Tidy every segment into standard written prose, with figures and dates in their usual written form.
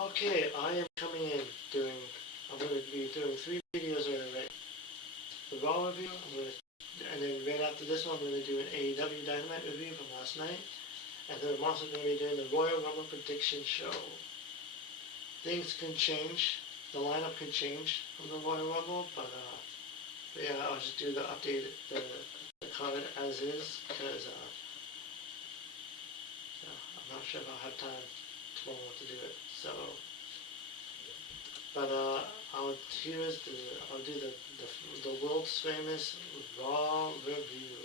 Okay, I am coming in I'm going to be doing 3 videos right. The Raw review, and then right after this one I'm going to do an AEW Dynamite review from last night. And then I'm also going to be doing the Royal Rumble prediction show. Things can change, the lineup can change from the Royal Rumble, but yeah, I'll just do the update, the card as is, because yeah, I'm not sure if I'll have time tomorrow to do it. So, but I'll do the world's famous Raw review.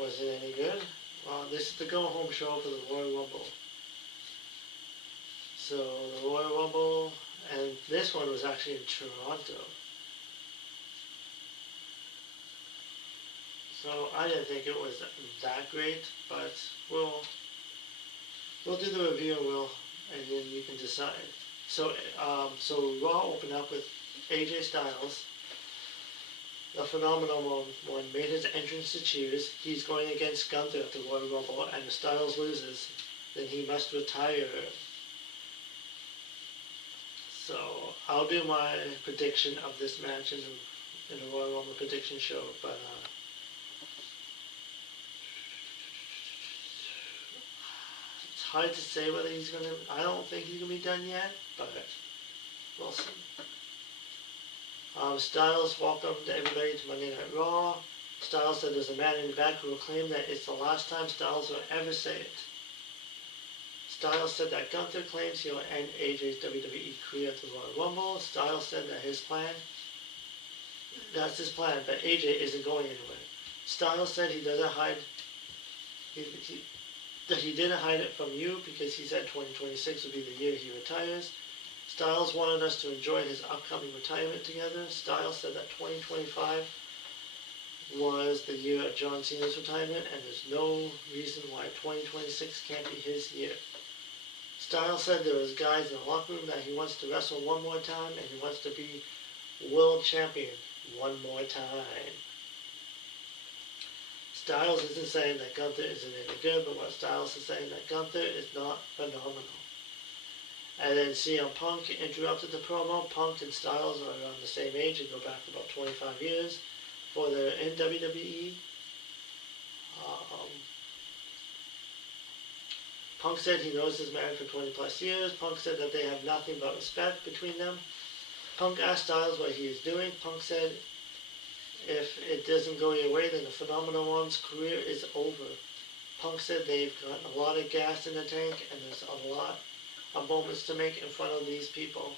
Was it any good? Well, this is the go home show for the Royal Rumble. So the Royal Rumble, and this one was actually in Toronto. So I didn't think it was that great, but we'll do the review and then you can decide. So Raw opened up with AJ Styles, the phenomenal one, made his entrance to cheers. He's going against Gunther at the Royal Rumble, and if Styles loses, then he must retire. So I'll do my prediction of this match in the Royal Rumble prediction show, but it's hard to say whether he's gonna. I don't think he's gonna be done yet, but we'll see. Styles welcomed everybody to Monday Night Raw. Styles said there's a man in the back who will claim that it's the last time Styles will ever say it. Styles said that Gunther claims he'll end AJ's WWE career at the Royal Rumble. Styles said that that's his plan, but AJ isn't going anywhere. Styles said he doesn't hide, that he didn't hide it from you because he said 2026 will be the year he retires. Styles wanted us to enjoy his upcoming retirement together. Styles said that 2025 was the year of John Cena's retirement, and there's no reason why 2026 can't be his year. Styles said there was guys in the locker room that he wants to wrestle one more time, and he wants to be world champion one more time. Styles isn't saying that Gunther isn't any good, but what Styles is saying that Gunther is not phenomenal. And then CM Punk interrupted the promo. Punk and Styles are around the same age and go back about 25 years for their in WWE. Punk said he knows his man for 20 plus years. Punk said that they have nothing but respect between them. Punk asked Styles what he is doing. Punk said if it doesn't go your way, then the Phenomenal One's career is over. Punk said they've got a lot of gas in the tank and there's a lot of moments to make in front of these people.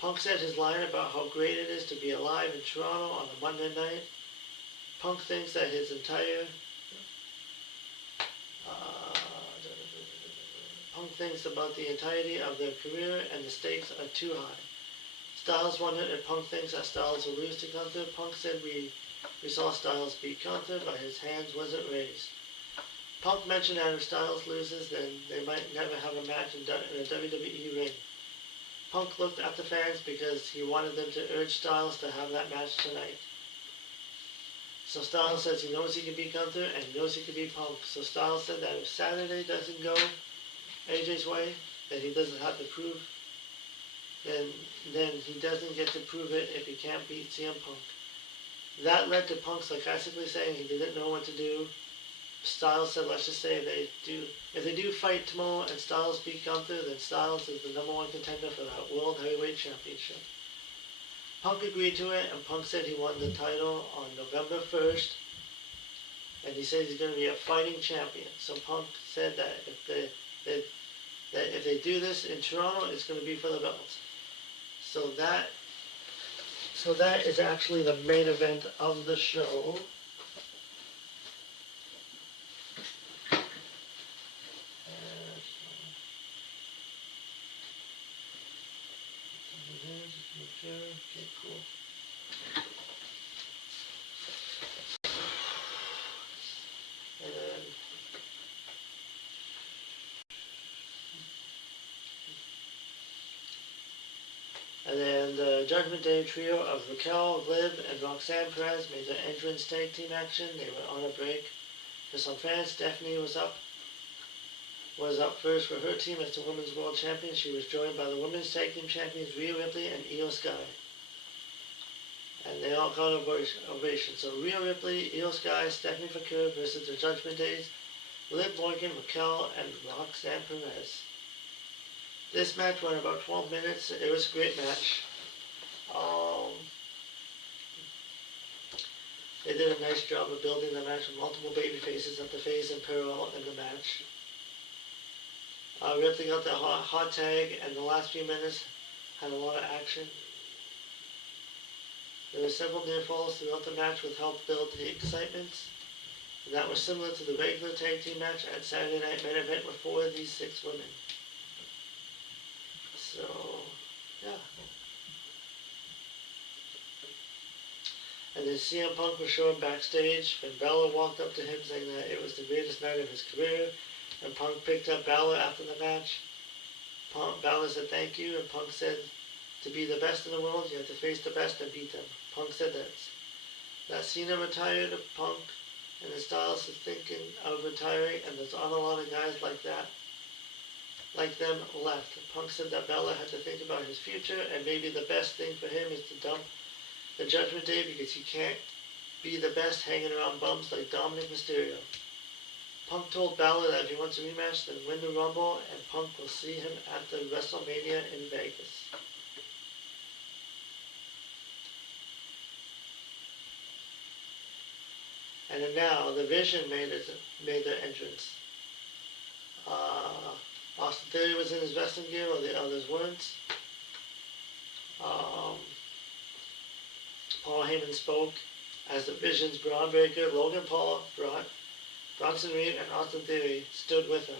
Punk said his line about how great it is to be alive in Toronto on a Monday night. Punk thinks that his entire Punk thinks about the entirety of their career and the stakes are too high. Styles wondered if Punk thinks that Styles will lose to Gunther. Punk said we saw Styles beat Gunther, but his hands wasn't raised. Punk mentioned that if Styles loses, then they might never have a match in a WWE ring. Punk looked at the fans because he wanted them to urge Styles to have that match tonight. So Styles says he knows he can beat Gunther and he knows he can beat Punk. So Styles said that if Saturday doesn't go AJ's way, then he doesn't have to prove. Then he doesn't get to prove it if he can't beat CM Punk. That led to Punk sarcastically saying he didn't know what to do. Styles said, let's just say if they do fight tomorrow and Styles beat Gunther, then Styles is the #1 contender for that World Heavyweight Championship. Punk agreed to it, and Punk said he won the title on November 1st, and he said he's going to be a fighting champion. So Punk said that if they do this in Toronto, it's going to be for the belts. So that is actually the main event of the show. Okay, cool. And then the Judgment Day trio of Raquel, Liv, and Roxanne Perez made their entrance tag team action. They were on a break. For some fans, Stephanie was up was up first for her team as the Women's World Champion. She was joined by the Women's Tag Team Champions Rhea Ripley and Io Sky. And they all got ovation. So Rhea Ripley, Io Sky, Stephanie Fakir versus the Judgment Days, Liv Morgan, Raquel, and Roxanne Perez. This match went about 12 minutes. It was a great match. They did a nice job of building the match with multiple baby faces at the face and parallel in the match. Ripley got the hot tag, and the last few minutes had a lot of action. There were several near falls throughout the match, which helped build the excitement. And that was similar to the regular tag team match at Saturday Night Main Event with 4 of these 6 women. So, yeah. And then CM Punk was shown backstage when Balor walked up to him saying that it was the greatest night of his career. And Punk picked up Balor after the match. Balor said thank you, and Punk said to be the best in the world, you have to face the best and beat them. Punk said that Cena retired, Punk and the Styles is thinking of retiring, and there's not a lot of guys like that, like them left. Punk said that Balor had to think about his future, and maybe the best thing for him is to dump the Judgment Day because he can't be the best hanging around bums like Dominic Mysterio. Punk told Balor that if he wants a rematch, then win the Rumble, and Punk will see him at the WrestleMania in Vegas. And then now, the Vision made their entrance. Austin Theory was in his wrestling gear, while the others weren't. Paul Heyman spoke as the Vision's Braun Breaker, Logan Paul, Bronson Reed, and Austin Theory stood with him.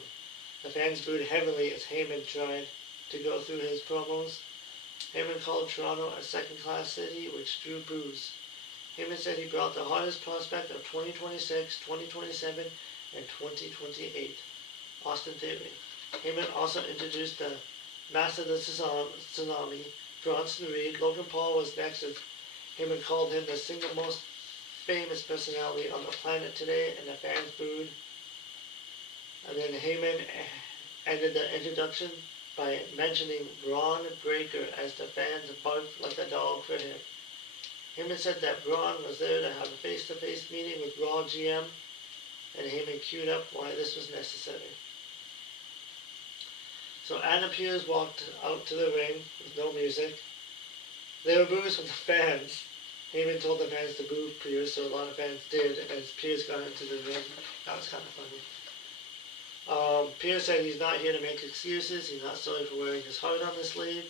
The fans booed heavily as Heyman tried to go through his promos. Heyman called Toronto a second-class city, which drew boos. Heyman said he brought the hottest prospect of 2026, 2027, and 2028, Austin Theory. Heyman also introduced the Master of the Tsunami, Bronson Reed. Logan Paul was next as Heyman called him the single most famous personality on the planet today, and the fans booed. And then Heyman ended the introduction by mentioning Braun Breaker as the fans barked like a dog for him. Heyman said that Braun was there to have a face-to-face meeting with Raw GM, and Heyman queued up why this was necessary. So Adam Pearce walked out to the ring with no music. There were boos from the fans. Heyman told the fans to boo Pearce, so a lot of fans did, as Pearce got into the ring. That was kind of funny. Pearce said he's not here to make excuses. He's not sorry for wearing his heart on his sleeve.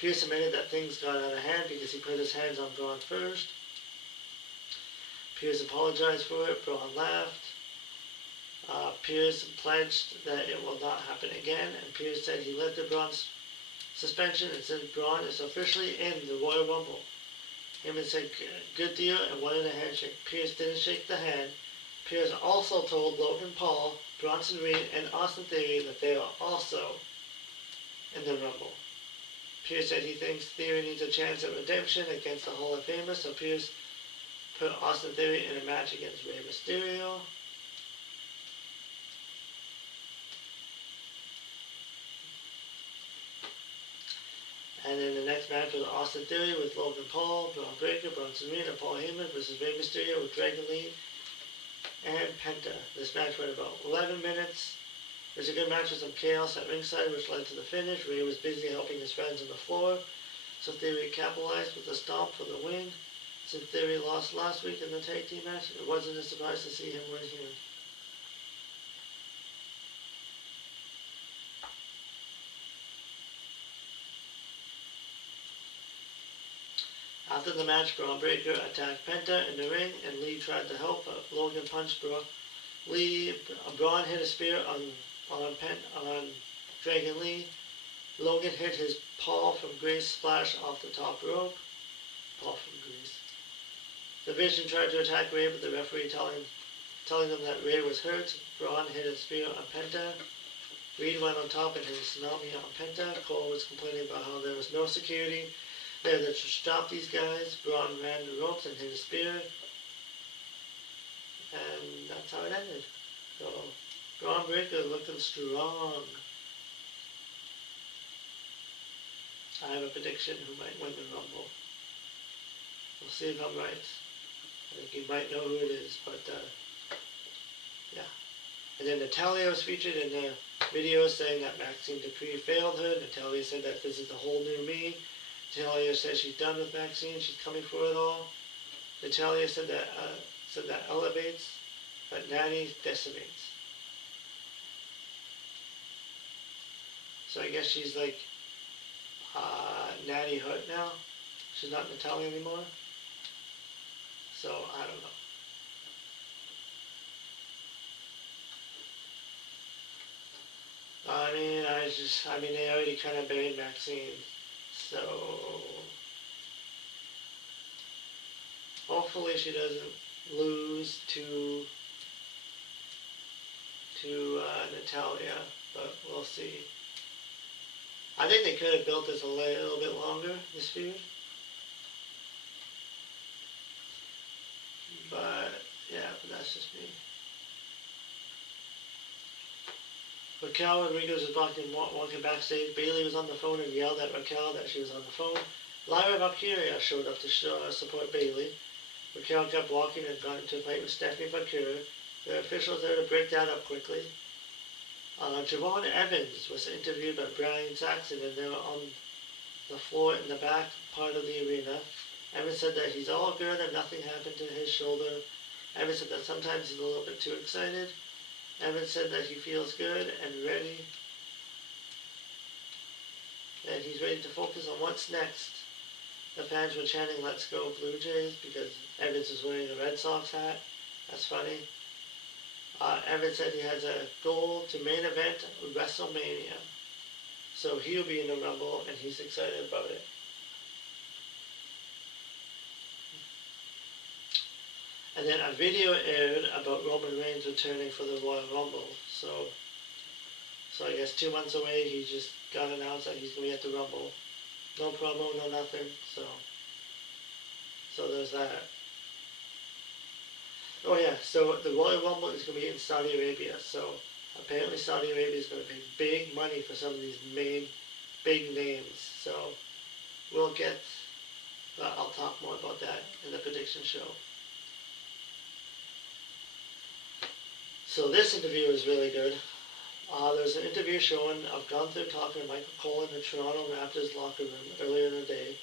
Pearce admitted that things got out of hand because he put his hands on Braun first. Pearce apologized for it. Braun laughed. Pearce pledged that it will not happen again, and Pearce said he lifted Braun's suspension and said Braun is officially in the Royal Rumble. Heyman said good deal and wanted a handshake. Pearce didn't shake the hand. Pearce also told Logan Paul, Bronson Reed, and Austin Theory that they are also in the Rumble. Pearce said he thinks Theory needs a chance at redemption against the Hall of Famers, so Pearce put Austin Theory in a match against Rey Mysterio. And then the next match was Austin Theory with Logan Paul, Braun Breaker, Bronson Reed, and Paul Heyman versus Rey Mysterio with Dragon Lee and Penta. This match went about 11 minutes. It was a good match with some chaos at ringside, which led to the finish. Rey was busy helping his friends on the floor, so Theory capitalized with a stomp for the win. Since Theory lost last week in the tag team match, it wasn't a surprise to see him win here. After the match, Braun Breaker attacked Penta in the ring, and Lee tried to help, but Logan punched Lee. Braun hit a spear on Dragon Lee. Logan hit his Paul from Grace splash off the top rope. Paul from Grace. The Vision tried to attack Rey, but the referee telling them that Rey was hurt. Braun hit a spear on Penta. Reed went on top and hit a tsunami on Penta. Cole was complaining about how there was no security there to stop these guys. Braun ran the ropes and hit a spear. And that's how it ended. So, Braun Breaker looking strong. I have a prediction who might win the Rumble. We'll see if I'm right. I think you might know who it is, but yeah. And then Natalya was featured in the video saying that Maxine Dupree failed her. Natalya said that this is a whole new me. Natalya says she's done with Maxine. She's coming for it all. Natalya said that elevates, but Natty decimates. So I guess she's like Natty Hurt now. She's not Natalya anymore. So I don't know. They already kind of buried Maxine, so hopefully she doesn't lose to Natalya, but we'll see. I think they could have built this a little bit longer, this feud. But that's just me. Raquel Rodriguez was walking backstage. Bayley was on the phone and yelled at Raquel that she was on the phone. Lyra Valkyria showed up to support Bayley. Raquel kept walking and got into a fight with Stephanie Valkyria. The officials there to break that up quickly. Javon Evans was interviewed by Brian Saxon, and they were on the floor in the back part of the arena. Evans said that he's all good and nothing happened to his shoulder. Evans said that sometimes he's a little bit too excited. Evans said that he feels good and ready, and he's ready to focus on what's next. The fans were chanting "Let's go Blue Jays" because Evans was wearing a Red Sox hat. That's funny. Evans said he has a goal to main event WrestleMania. So he'll be in the Rumble, and he's excited about it. And then a video aired about Roman Reigns returning for the Royal Rumble. So I guess 2 months away, he just got announced that he's going to be at the Rumble. No promo, no nothing. So there's that. Oh yeah, so the Royal Rumble is going to be in Saudi Arabia. So apparently Saudi Arabia is going to pay big money for some of these big names. So I'll talk more about that in the prediction show. So this interview is really good. There's an interview showing of Gunther talking to Michael Cole in the Toronto Raptors locker room earlier in the day.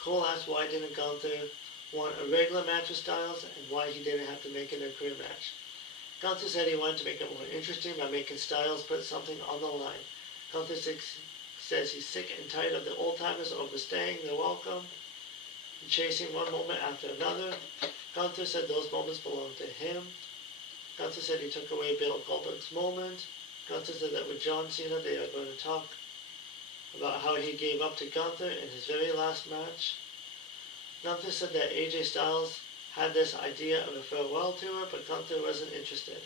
Cole asked why didn't Gunther want a regular match with Styles and why he didn't have to make it a career match. Gunther said he wanted to make it more interesting by making Styles put something on the line. Gunther says he's sick and tired of the old-timers overstaying their welcome and chasing one moment after another. Gunther said those moments belonged to him. Gunther said he took away Bill Goldberg's moment. Gunther said that with John Cena they are going to talk about how he gave up to Gunther in his very last match. Gunther said that AJ Styles had this idea of a farewell tour, but Gunther wasn't interested.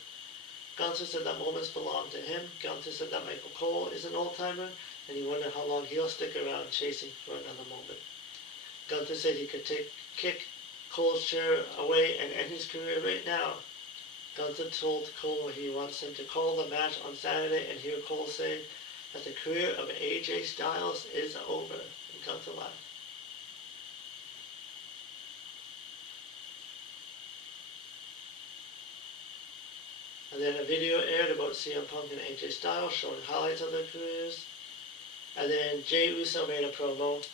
Gunther said that moments belonged to him. Gunther said that Michael Cole is an old-timer, and he wondered how long he'll stick around chasing for another moment. Gunther said he could kick Cole's chair away and end his career right now. Gunther told Cole he wants him to call the match on Saturday and hear Cole say that the career of AJ Styles is over. And Gunther laughed. And then a video aired about CM Punk and AJ Styles showing highlights of their careers. And then Jey Uso made a promo,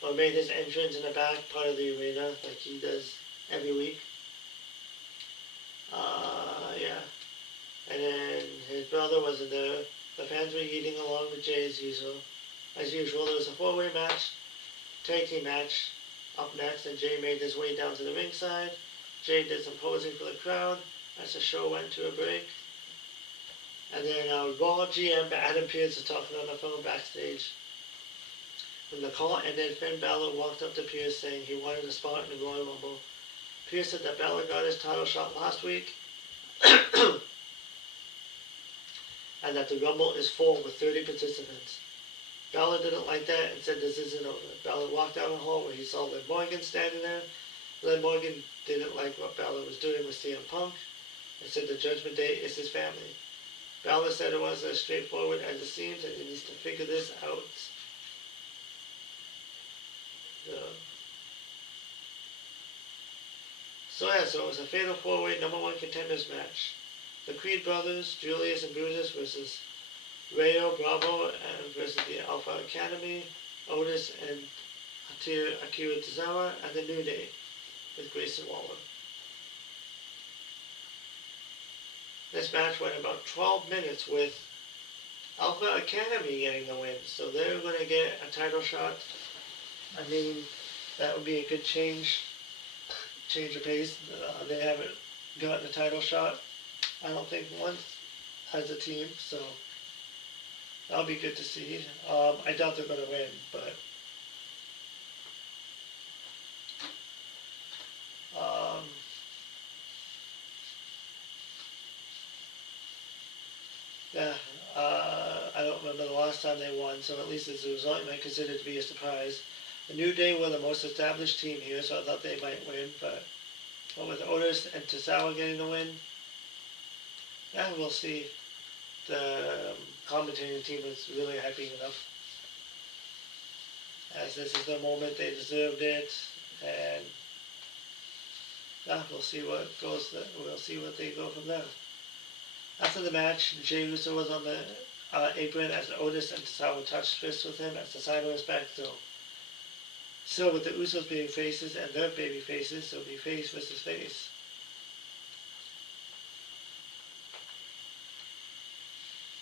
or made his entrance in the back part of the arena like he does every week. And then his brother wasn't there. The fans were eating along with Jey as usual. There was a four-way match, tag team match up next, and Jey made his way down to the ringside. Jey did some posing for the crowd as the show went to a break. And then Raw GM Adam Pearce was talking on the phone backstage. When the call ended, Finn Balor walked up to Pearce saying he wanted a spot in the Royal Rumble. Pearce said that Balor got his title shot last week and that the Rumble is full with 30 participants. Balor didn't like that and said this isn't over. Balor walked down the hall where he saw Liv Morgan standing there. Liv Morgan didn't like what Balor was doing with CM Punk and said the Judgment Day is his family. Balor said it wasn't as straightforward as it seems and he needs to figure this out. So it was a fatal four-way #1 contenders match. The Creed brothers, Julius and Brutus versus Wwe Raw and versus the Alpha Academy, Otis and Akira Tozawa, and the New Day with Grayson Waller. This match went about 12 minutes with Alpha Academy getting the win, so they're going to get a title shot. I mean, that would be a good change of pace. They haven't gotten a title shot, I don't think, once as a team, so that'll be good to see. I doubt they're going to win, but yeah, I don't remember the last time they won, so at least as a result, you might consider it to be a surprise. The New Day were the most established team here, so I thought they might win, but with Otis and Tozawa getting the win, yeah, we'll see. The commentating team was really happy enough, as this is the moment they deserved it, and yeah, we'll see what goes. We'll see what they go from there. After the match, Jey Uso was on the apron as Otis and Tozawa touched fists with him as the sign of respect. So with the Usos being faces and their baby faces, so it'll be face versus face.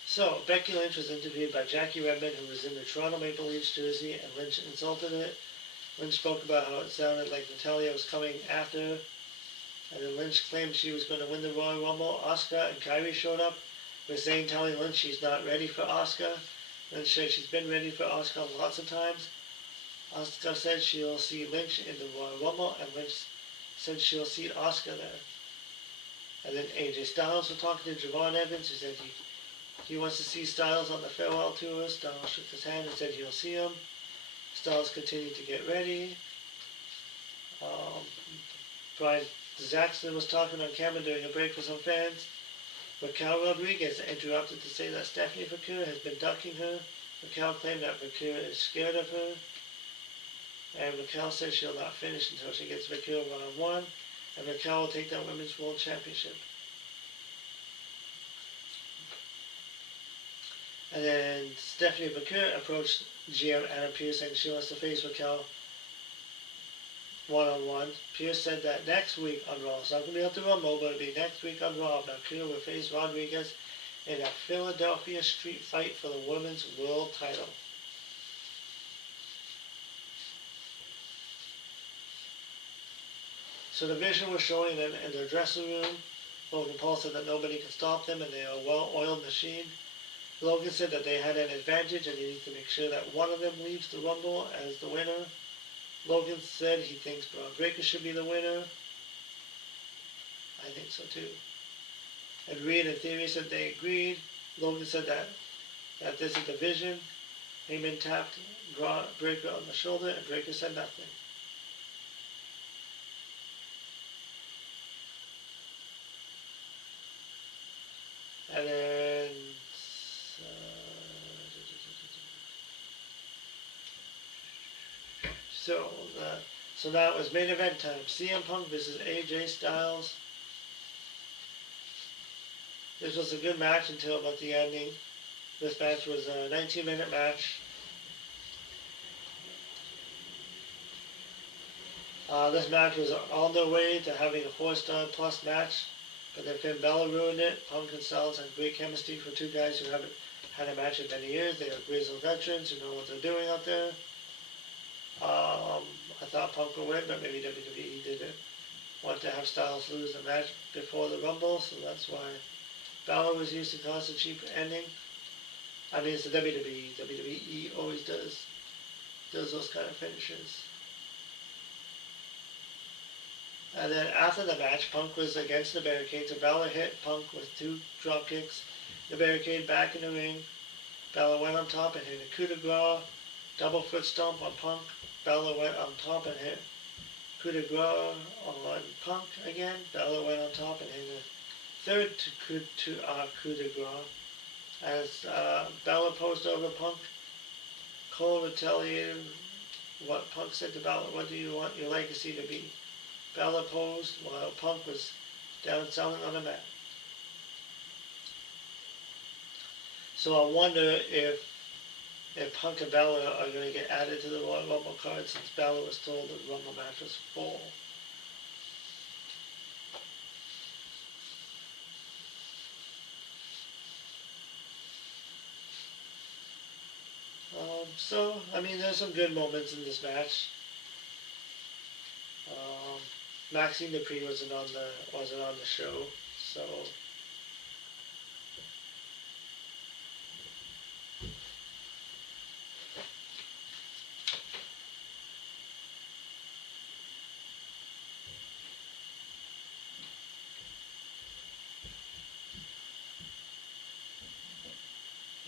So, Becky Lynch was interviewed by Jackie Redmond, who was in the Toronto Maple Leafs jersey, and Lynch insulted it. Lynch spoke about how it sounded like Natalya was coming after her, and then Lynch claimed she was going to win the Royal Rumble. Asuka and Kairi showed up, with Zayn telling Lynch she's not ready for Asuka. Lynch said she's been ready for Asuka lots of times. Asuka said she'll see Lynch in the Royal Rumble, and Lynch said she'll see Asuka there. And then AJ Styles was talking to Javon Evans, who said he wants to see Styles on the farewell tour. Styles shook his hand and said he'll see him. Styles continued to get ready. Brian Zaxton was talking on camera during a break for some fans. Raquel Rodriguez interrupted to say that Stephanie Vaquer has been ducking her. Raquel claimed that Vaquer is scared of her. And Raquel said she'll not finish until she gets Vaquer one-on-one. And Raquel will take that Women's World Championship. And then Stephanie Vaquer approached GM Adam Pearce saying she wants to face Raquel one-on-one. Pearce said that next week on Raw. It's not going to be at the Rumble, but it'll be next week on Raw. Vaquer will face Rodriguez in a Philadelphia street fight for the Women's World title. So the Vision was showing them in their dressing room. Logan Paul said that nobody can stop them and they are a well-oiled machine. Logan said that they had an advantage and they need to make sure that one of them leaves the Rumble as the winner. Logan said he thinks Braun Breaker should be the winner. I think so too. And Reed and Theory said they agreed. Logan said that this is the Vision. Heyman tapped Breaker on the shoulder and Breaker said nothing. And then so now it was main event time. CM Punk versus AJ Styles. This was a good match until about the ending. This match was a 19-minute match. This match was on their way to having a 4-star plus match, but then Finn Balor ruined it. Punk and Styles had great chemistry for two guys who haven't had a match in many years. They are grizzled veterans who know what they're doing out there. I thought Punk would win, but maybe WWE didn't want to have Styles lose the match before the Rumble, so that's why Balor was used to cause a cheap ending. I mean, it's the WWE. WWE always does those kind of finishes. And then after the match, Punk was against the barricade, so Balor hit Punk with 2 drop kicks. The barricade back in the ring. Balor went on top and hit a coup de grace, double foot stomp on Punk. Balor went on top and hit coup de grace on Punk again. Balor went on top and hit a third coup de grace. As Balor posed over Punk, Cole retaliated what Punk said to Balor. What do you want your legacy to be? Balor posed while Punk was down selling on the mat. So I wonder if Punk and Balor are going to get added to the Royal Rumble card since Balor was told that the Rumble match was full. So, I mean, there's some good moments in this match. Maxine Dupree wasn't on the show, so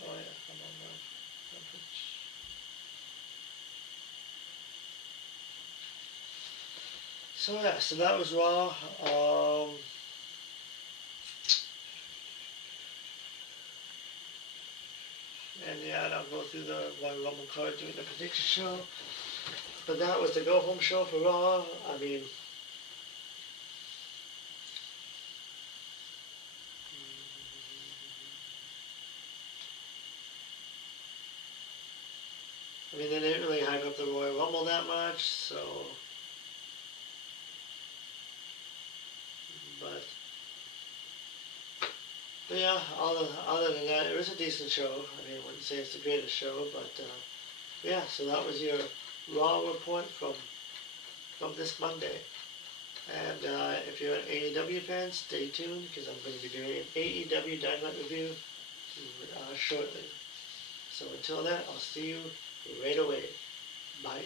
oh yeah, come on now. So yeah, so that was Raw. And yeah, I'll go through the Royal Rumble card during the prediction show. But that was the go home show for Raw. I mean, they didn't really hype up the Royal Rumble that much, so. But yeah, other than that, it was a decent show. I mean, I wouldn't say it's the greatest show, but yeah. So that was your Raw report from this Monday. And if you're an AEW fan, stay tuned because I'm going to be doing an AEW Dynamite review shortly. So until then, I'll see you right away. Bye.